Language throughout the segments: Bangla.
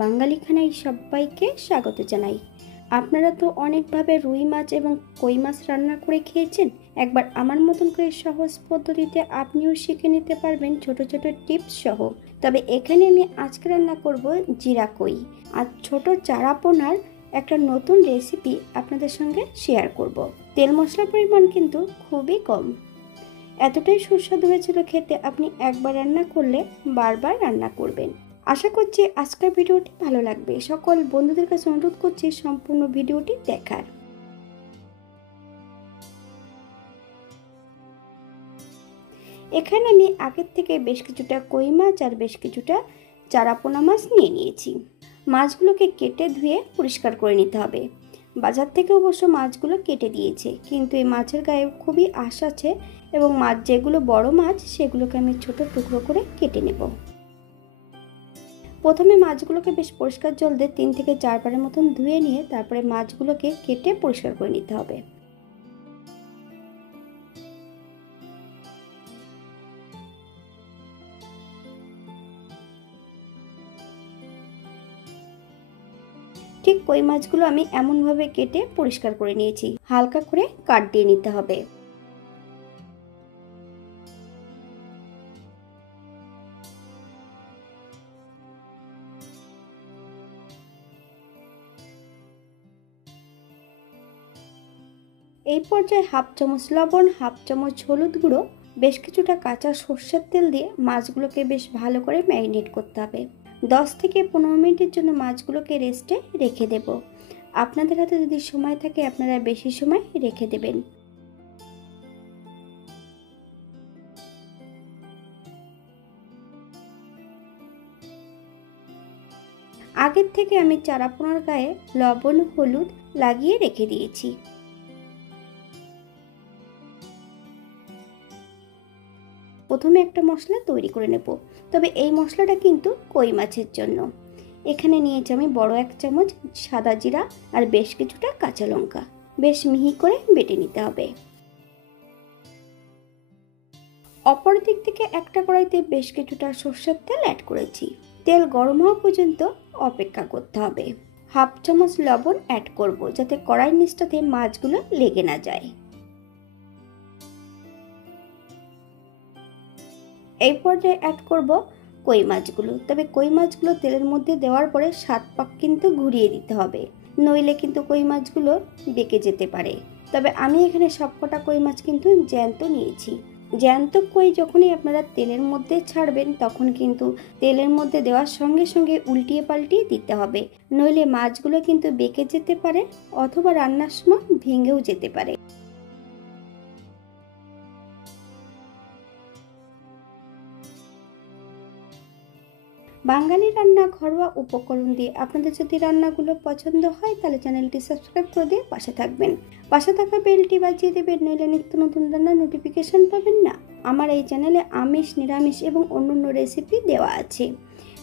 বাঙালি খানায় সবাইকে স্বাগত জানাই। আপনারা তো অনেকভাবে রুই মাছ এবং কই মাছ রান্না করে খেয়েছেন। একবার আমার মতন করে সহজ পদ্ধতিতে আপনিও শিখে নিতে পারবেন ছোট ছোট টিপস সহ। তবে এখানে আমি আজকে রান্না করব জিরা কই আর ছোট চারা পোনার একটা নতুন রেসিপি আপনাদের সঙ্গে শেয়ার করব। তেল মশলার পরিমাণ কিন্তু খুবই কম, এতটাই সুস্বাদু হয়েছিল খেতে, আপনি একবার রান্না করলে বারবার রান্না করবেন। আশা করছি আজকের ভিডিওটি ভালো লাগবে। সকল বন্ধুদের কাছে অনুরোধ করছি সম্পূর্ণ ভিডিওটি দেখার। এখানে আমি আগের থেকে বেশ কিছুটা কই মাছ আর বেশ কিছুটা চারাপোনা মাছ নিয়ে নিয়েছি। মাছগুলোকে কেটে ধুয়ে পরিষ্কার করে নিতে হবে। বাজার থেকে অবশ্য মাছগুলো কেটে দিয়েছে, কিন্তু এই মাছের গায়ে খুবই আঁশ আছে এবং মাছ যেগুলো বড় মাছ সেগুলোকে আমি ছোট টুকরো করে কেটে নেব। প্রথমে মাছগুলোকে বেশ পরিষ্কার জল দিয়ে 3 থেকে 4 বারের মতন ধুয়ে নিয়ে তারপরে মাছগুলোকে কেটে পরিষ্কার করে নিতে হবে। ঠিক কই মাছগুলো আমি এমনভাবে কেটে পরিষ্কার করে নিয়েছি, হালকা করে কাট দিয়ে নিতে হবে। এই পর্যায়ে হাফ চামচ লবণ, হাফ চামচ হলুদ গুঁড়ো, বেশ কিছুটা কাঁচা সর্ষের তেল দিয়ে মাছগুলোকে বেশ ভালো করে ম্যারিনেট করতে হবে। 10 থেকে 15 মিনিটের জন্য মাছগুলোকে রেস্টে রেখে দেব। আপনাদের হাতে যদি সময় থাকে আপনারা বেশি সময় রেখে দেবেন। আগের থেকে আমি চারাপোনার গায়ে লবণ হলুদ লাগিয়ে রেখে দিয়েছি। প্রথমে একটা মশলা তৈরি করে নেব, তবে এই মশলাটা কিন্তু কই মাছের জন্য। এখানে নিয়েছি আমি বড় 1 চামচ সাদা জিরা আর বেশ কিছুটা কাঁচা লঙ্কা, বেশ মিহি করে বেটে নিতে হবে। অপর দিক থেকে একটা কড়াইতে বেশ কিছুটা সরষের তেল অ্যাড করেছি। তেল গরম হওয়া পর্যন্ত অপেক্ষা করতে হবে। হাফ চামচ লবণ অ্যাড করব যাতে কড়াইয়ের নিচটাতে মাছগুলো লেগে না যায়। এই পর্যায়ে অ্যাড করব কই মাছগুলো, তবে কই মাছগুলো তেলের মধ্যে দেওয়ার পরে 7 পাক কিন্তু ঘুরিয়ে দিতে হবে, নইলে কিন্তু কই মাছগুলো বেঁকে যেতে পারে। তবে আমি এখানে সবকটা কই মাছ কিন্তু জ্যান্ত নিয়েছি। জ্যান্ত কই যখনই আপনারা তেলের মধ্যে ছাড়বেন তখন কিন্তু তেলের মধ্যে দেওয়ার সঙ্গে সঙ্গে উল্টিয়ে পাল্টিয়ে দিতে হবে, নইলে মাছগুলো কিন্তু বেঁকে যেতে পারে অথবা রান্নার সময় ভেঙেও যেতে পারে। বাঙালি রান্না ঘরোয়া উপকরণ দিয়ে আপনাদের যদি রান্নাগুলো পছন্দ হয় তাহলে চ্যানেলটি সাবস্ক্রাইব করে দিয়ে পাশে থাকবেন। পাশে থাকা বেলটি বাজিয়ে দেবেন, নইলে নিত্য নতুন রান্নার নোটিফিকেশন পাবেন না। আমার এই চ্যানেলে আমিষ, নিরামিষ এবং অন্যান্য রেসিপি দেওয়া আছে।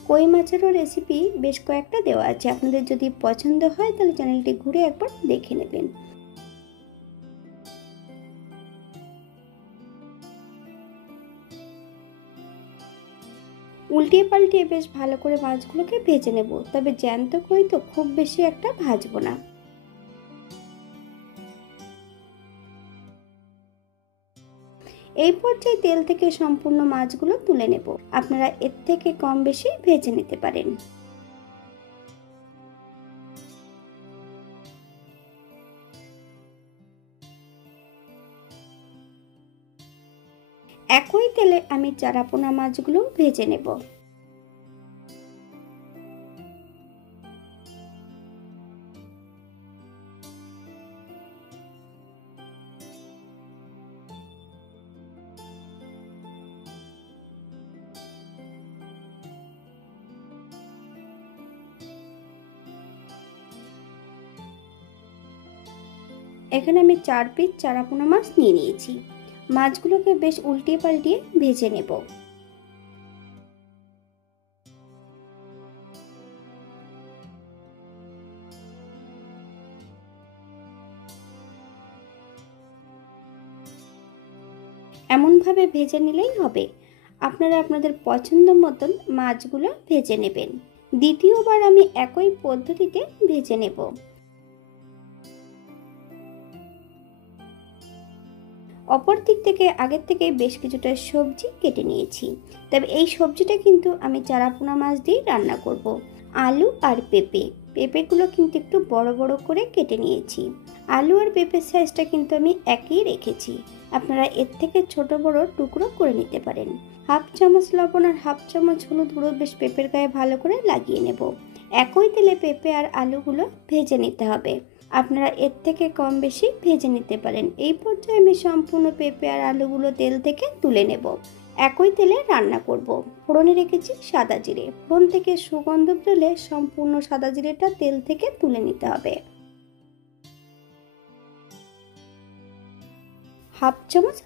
কই মাছেরও রেসিপি বেশ কয়েকটা দেওয়া আছে, আপনাদের যদি পছন্দ হয় তাহলে চ্যানেলটি ঘুরে একবার দেখে নেবেন। উল্টিয়ে পাল্টিয়ে বেশ ভালো করে মাছগুলোকে ভেজে নেব, তবে জ্যান্ত কই তো খুব বেশি একটা ভাজবো না। এই পর্যায়ে তেল থেকে সম্পূর্ণ মাছগুলো তুলে নেব। আপনারা এর থেকে কম বেশি ভেজে নিতে পারেন। একই তেলে আমি চারাপোনা মাছগুলো ভেজে নেব। এখানে আমি 4 পিস চারাপোনা মাছ নিয়ে নিয়েছি। মাছগুলোকে বেশ উল্টিয়ে পাল্টিয়ে ভেজে নেব। এমনভাবে ভেজে নিলেই হবে। আপনারা আপনাদের পছন্দ মতন মাছগুলো ভেজে নেবেন। দ্বিতীয়বার আমি একই পদ্ধতিতে ভেজে নেব। অপর দিক থেকে আগের থেকে বেশ কিছুটা সবজি কেটে নিয়েছি। তবে এই সবজিটা কিন্তু আমি চারাপোনা মাছ দিয়ে রান্না করব। আলু আর পেঁপেগুলো কিন্তু একটু বড় বড় করে কেটে নিয়েছি। আলু আর পেঁপের সাইজটা কিন্তু আমি একই রেখেছি, আপনারা এর থেকে ছোট বড় টুকরো করে নিতে পারেন। হাফ চামচ লবণ আর হাফ চামচ হলুদ গুঁড়ো বেশ পেঁপের গায়ে ভালো করে লাগিয়ে নেব। একই তেলে পেঁপে আর আলুগুলো ভেজে নিতে হবে, আপনারা এর থেকে কম বেশি ভেজে নিতে পারেন। এই পর্যায়ে আমি সম্পূর্ণ পেঁপে আর আলুগুলো তেল থেকে তুলে নেব। একই তেলে রান্না করব। ফোড়নে রেখেছি সাদা জিরে, ফোড়ন থেকে সুগন্ধ বেরোলে সম্পূর্ণ সাদা জিরেটা তেল থেকে তুলে নিতে হবে। হাফ চামচ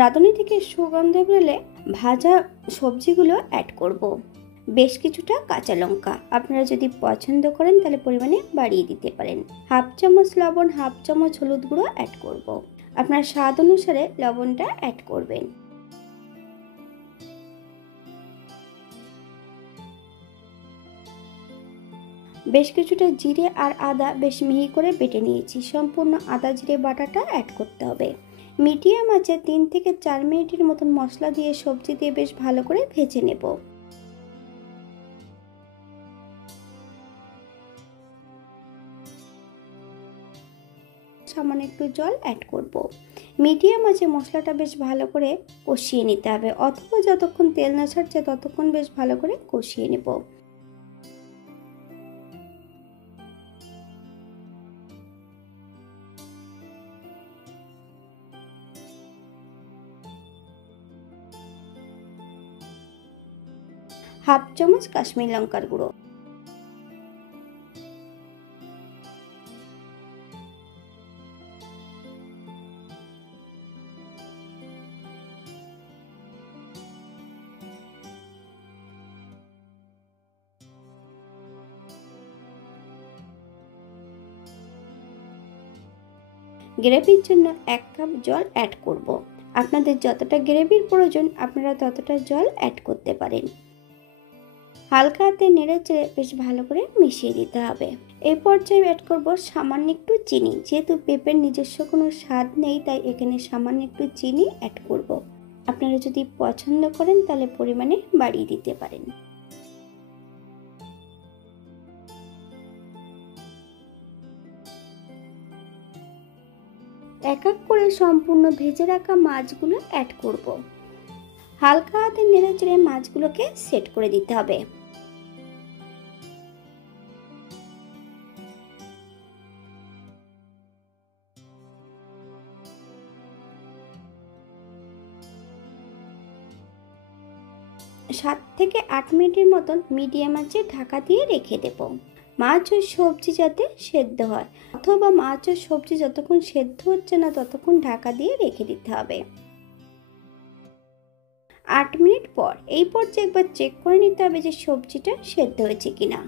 রাঁধুনি থেকে সুগন্ধ বেরোলে ভাজা সবজিগুলো অ্যাড করব। বেশ কিছুটা কাঁচা লঙ্কা, আপনারা যদি পছন্দ করেন তাহলে পরিমাণে বাড়িয়ে দিতে পারেন। হাফ চামচ লবণ, হাফ চামচ হলুদ গুঁড়ো অ্যাড করব। আপনার স্বাদ অনুসারে লবণটা অ্যাড করবেন। বেশ কিছুটা জিরে আর আদা বেশ মিহি করে বেটে নিয়েছি, সম্পূর্ণ আদা জিরে বাটাটা অ্যাড করতে হবে। মিডিয়াম আঁচে 3 থেকে 4 মিনিটের মতন মশলা দিয়ে সবজি দিয়ে বেশ ভালো করে ভেজে নেব। সামান্য একটু জল অ্যাড করব। মিডিয়াম আঁচে মশলাটা বেশ ভালো করে কষিয়ে নিতে হবে, অথবা যতক্ষণ তেল না ছাড়ছে ততক্ষণ বেশ ভালো করে কষিয়ে নেব। হাফ চামচ কাশ্মীরি লঙ্কার গুঁড়ো, গ্রেভির জন্য 1 কাপ জল অ্যাড করব। আপনাদের যতটা গ্রেভির প্রয়োজন আপনারা ততটা জল অ্যাড করতে পারেন। হালকা হাতে নেড়ে চেড়ে বেশ ভালো করে মিশিয়ে দিতে হবে। এই পর্যায়ে অ্যাড করব সামান্য একটু চিনি, যেহেতু পেঁপের নিজস্ব কোনো স্বাদ নেই তাই এখানে সামান্য একটু চিনি অ্যাড করব। আপনারা যদি পছন্দ করেন তাহলে পরিমাণে বাড়িয়ে দিতে পারেন। এক এক করে সম্পূর্ণ ভেজে রাখা মাছগুলো অ্যাড করব। হালকা হাতে নেড়ে চেড়ে মাছগুলোকে সেট করে দিতে হবে। সাত থেকে 8 মিনিটের মতন মিডিয়াম আঁচে ঢাকা দিয়ে রেখে দেব। মাছ ও সবজি যাতে সেদ্ধ হয়, অথবা মাছ ও সবজি যতক্ষণ সেদ্ধ হচ্ছে না ততক্ষণ ঢাকা দিয়ে রেখে দিতে হবে। 8 মিনিট পর এই পর্যায়ে একবার চেক করে নিতে হবে যে সবজিটা সেদ্ধ হয়েছে কিনা।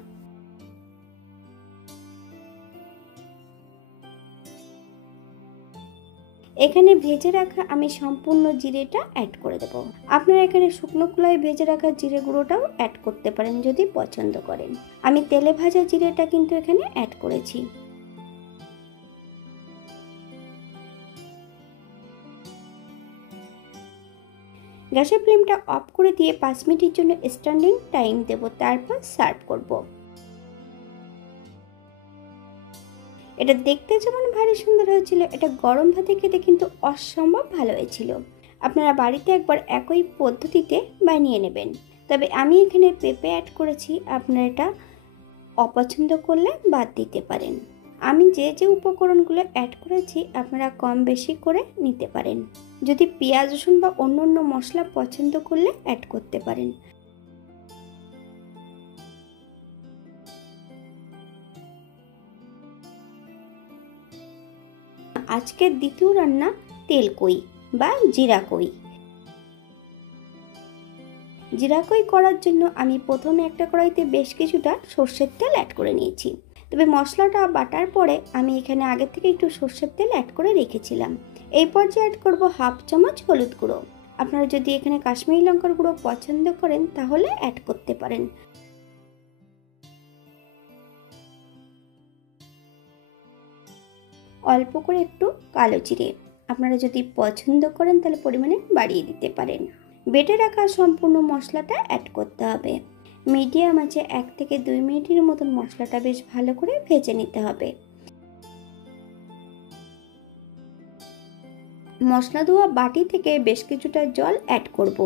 এখানে ভেজে রাখা আমি সম্পূর্ণ জিরেটা অ্যাড করে দেব। আপনারা এখানে শুকনো খোলায় ভেজে রাখা জিরে গুঁড়োটাও অ্যাড করতে পারেন যদি পছন্দ করেন। আমি তেলে ভাজা জিরেটা কিন্তু এখানে অ্যাড করেছি। গ্যাসের ফ্লেমটা অফ করে দিয়ে 5 মিনিটের জন্য স্ট্যান্ডিং টাইম দেব, তারপর সার্ভ করব। এটা দেখতে যেমন ভারী সুন্দর হয়েছিল, এটা গরম ভাতে খেতে কিন্তু অসম্ভব ভালো হয়েছিল। আপনারা বাড়িতে একবার একই পদ্ধতিতে বানিয়ে নেবেন। তবে আমি এখানে পেঁপে অ্যাড করেছি, আপনারা এটা অপছন্দ করলে বাদ দিতে পারেন। আমি যে উপকরণগুলো অ্যাড করেছি আপনারা কম বেশি করে নিতে পারেন। যদি পেঁয়াজ রসুন বা অন্য মশলা পছন্দ করলে অ্যাড করতে পারেন। আজকের দ্বিতীয় রান্না তেল কই বা জিরা কই। জিরা কই করার জন্য আমি প্রথমে একটা কড়াইতে বেশ কিছুটা সর্ষের তেল অ্যাড করে নিয়েছি। তবে মশলাটা বাটার পরে আমি এখানে আগে থেকে একটু সর্ষের তেল অ্যাড করে রেখেছিলাম। এই পর্যায়ে অ্যাড করব হাফ চামচ হলুদ গুঁড়ো। আপনারা যদি এখানে কাশ্মীরি লঙ্কার গুঁড়ো পছন্দ করেন তাহলে অ্যাড করতে পারেন। অল্প করে একটু কালো জিরে। আপনারা যদি পছন্দ করেন তাহলে পরিমাণে বাড়িয়ে দিতে পারেন। বেটে রাখা সম্পূর্ণ মশলাটা অ্যাড করতে হবে। মিডিয়াম আঁচে 1 থেকে 2 মিনিটের মতন মশলাটা বেশ ভালো করে ভেজে নিতে হবে। মশলা ধোয়া বাটি থেকে বেশ কিছুটা জল অ্যাড করব।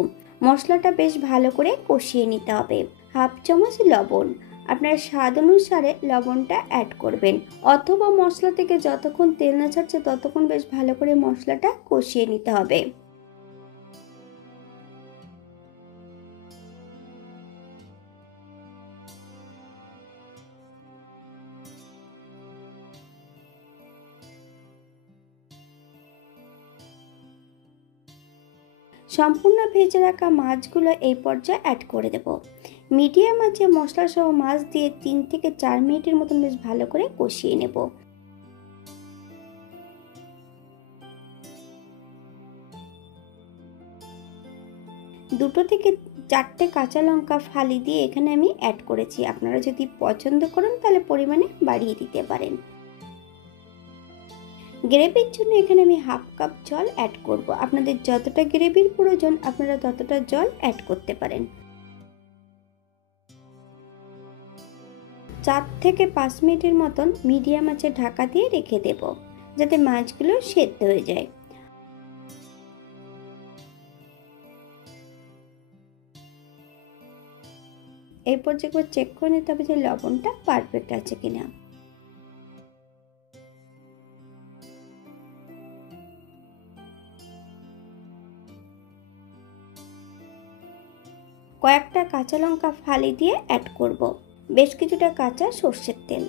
মশলাটা বেশ ভালো করে কষিয়ে নিতে হবে। হাফ চামচ লবণ, আপনার স্বাদ অনুসারে লবণটা অ্যাড করবেন, অথবা মশলা থেকে যতক্ষণ তেল না ছাড়ছে ততক্ষণ বেশ ভালো করে মশলাটা কষিয়ে নিতে হবে। সম্পূর্ণ ভেজে রাখা মাছগুলো এই পর্যায়ে অ্যাড করে দেব। মিডিয়াম আঁচে মশলা সহ মাছ দিয়ে 3 থেকে 4 মিনিটের মতন বেশ ভালো করে কষিয়ে নেব। দুটো থেকে 4টে কাঁচা লঙ্কা ফালি দিয়ে এখানে আমি অ্যাড করেছি। আপনারা যদি পছন্দ করেন তাহলে পরিমাণে বাড়িয়ে দিতে পারেন। গ্রেভির জন্য এখানে আমি হাফ কাপ জল অ্যাড করব। আপনাদের যতটা গ্রেভির প্রয়োজন আপনারা ততটা জল অ্যাড করতে পারেন। 4 থেকে 5 মিনিটের মতন মিডিয়াম আঁচে ঢাকা দিয়ে রেখে দেব, যাতে মাছগুলো সেদ্ধ হয়ে যায়। এই পর্যায়ে একবার চেক করে নিতে হবে যে লবণটা পারফেক্ট আছে কিনা। কয়েকটা কাঁচা লঙ্কা ফালি দিয়ে অ্যাড করব, বেশ কিছুটা কাঁচা সর্ষের তেল।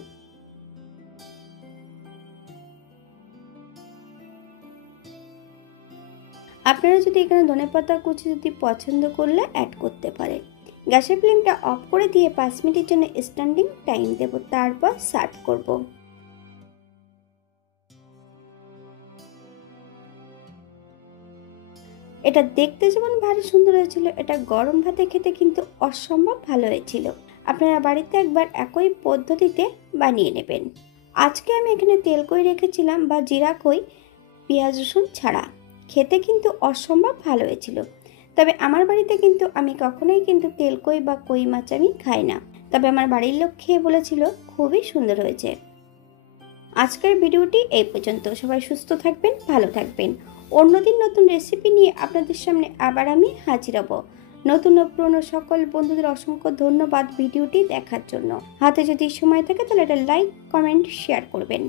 আপনারা যদি এখানে ধনেপাতা কুচি যদি পছন্দ করলে অ্যাড করতে পারেন। গ্যাসের ফ্লেমটা অফ করে দিয়ে 5 মিনিটের জন্য স্ট্যান্ডিং টাইম দেব, তারপর সার্ভ করব। এটা দেখতে যেমন ভারী সুন্দর হয়েছিল, এটা গরম ভাতে খেতে কিন্তু অসম্ভব ভালো হয়েছিল। আপনারা বাড়িতে একবার একই পদ্ধতিতে বানিয়ে নেবেন। আজকে আমি এখানে তেল কই রেখেছিলাম বা জিরা কই, পেঁয়াজ রসুন ছাড়া। খেতে কিন্তু অসম্ভব ভালো হয়েছিল। তবে আমার বাড়িতে কিন্তু আমি কখনোই কিন্তু তেল কই বা কই মাছ আমি খাই না। তবে আমার বাড়ির লোক খেয়ে বলেছিল খুবই সুন্দর হয়েছে। আজকের ভিডিওটি এই পর্যন্ত। সবাই সুস্থ থাকবেন, ভালো থাকবেন। অন্যদিন নতুন রেসিপি নিয়ে আপনাদের সামনে আবার আমি হাজির হব। নতুন ও পুরনো সকল বন্ধুদের অসংখ্য ধন্যবাদ ভিডিওটি দেখার জন্য। হাতে যদি সময় থাকে তাহলে এটা লাইক, কমেন্ট, শেয়ার করবেন।